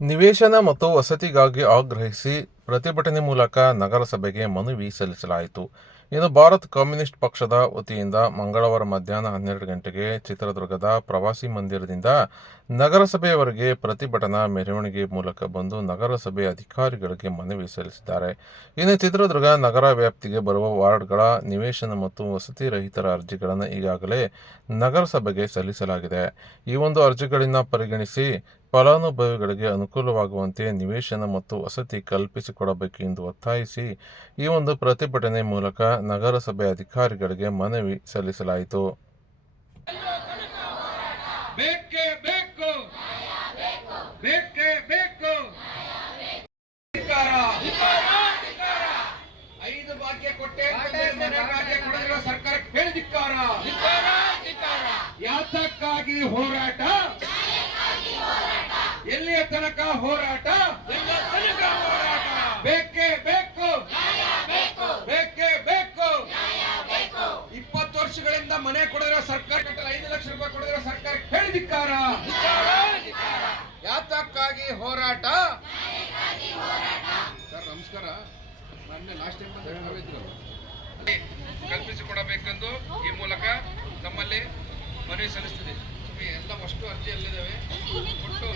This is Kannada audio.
ನಿವೇಶನ ಮತ್ತು ವಸತಿಗಾಗಿ ಆಗ್ರಹಿಸಿ ಪ್ರತಿಭಟನೆ ಮೂಲಕ ನಗರಸಭೆಗೆ ಮನವಿ ಸಲ್ಲಿಸಲಾಯಿತು. ಇನ್ನು ಭಾರತ್ ಕಮ್ಯುನಿಸ್ಟ್ ಪಕ್ಷದ ವತಿಯಿಂದ ಮಂಗಳವಾರ ಮಧ್ಯಾಹ್ನ ಹನ್ನೆರಡು ಗಂಟೆಗೆ ಚಿತ್ರದುರ್ಗದ ಪ್ರವಾಸಿ ಮಂದಿರದಿಂದ ನಗರಸಭೆಯವರೆಗೆ ಪ್ರತಿಭಟನಾ ಮೆರವಣಿಗೆ ಮೂಲಕ ಬಂದು ನಗರಸಭೆ ಅಧಿಕಾರಿಗಳಿಗೆ ಮನವಿ ಸಲ್ಲಿಸಿದ್ದಾರೆ. ಇನ್ನು ಚಿತ್ರದುರ್ಗ ನಗರ ವ್ಯಾಪ್ತಿಗೆ ಬರುವ ವಾರ್ಡ್ಗಳ ನಿವೇಶನ ಮತ್ತು ವಸತಿ ರಹಿತರ ಅರ್ಜಿಗಳನ್ನು ಈಗಾಗಲೇ ನಗರಸಭೆಗೆ ಸಲ್ಲಿಸಲಾಗಿದೆ. ಈ ಒಂದು ಅರ್ಜಿಗಳನ್ನು ಪರಿಗಣಿಸಿ ಫಲಾನುಭವಿಗಳಿಗೆ ಅನುಕೂಲವಾಗುವಂತೆ ನಿವೇಶನ ಮತ್ತು ವಸತಿ ಕಲ್ಪಿಸಿಕೊಡಬೇಕು ಎಂದು ಒತ್ತಾಯಿಸಿ ಈ ಒಂದು ಪ್ರತಿಭಟನೆ ಮೂಲಕ ನಗರಸಭೆ ಅಧಿಕಾರಿಗಳಿಗೆ ಮನವಿ ಸಲ್ಲಿಸಲಾಯಿತು. ಯಾತಕ್ಕಾಗಿ ಹೋರಾಟ? ಎಲ್ಲಿಯ ತನಕ ಹೋರಾಟ? ಬೇಕೇ ಬೇಕು. ಬೇಕೇ ಬೇಕು. ಇಪ್ಪತ್ತು ವರ್ಷಗಳಿಂದ ಮನೆ ಕೊಡದಿರೋ ಸರ್ಕಾರ ಕಟ್ಟಲು ಐದು ಲಕ್ಷ ರೂಪಾಯಿ ಕೊಡದಿರೋ ಸರ್ಕಾರ ಹೇಳಿ ಧಿಕ್ಕಾರ. ಯಾತಕ್ಕಾಗಿ ಹೋರಾಟ? ಸರ್, ನಮಸ್ಕಾರ. ಮೊನ್ನೆ ಲಾಸ್ಟ್ ಟೈಮ್ ಕಲ್ಪಿಸಿ ಕಲ್ಪಿಸಿಕೊಡಬೇಕೆಂದು ಈ ಮೂಲಕ ತಮ್ಮಲ್ಲಿ ಮನವಿ ಸಲ್ಲಿಸ್ತಿದೆ. ಎಲ್ಲ ಅಷ್ಟು ಅರ್ಜಿ ಎಲ್ಲಿದ್ದಾವೆ ಕೊಟ್ಟು.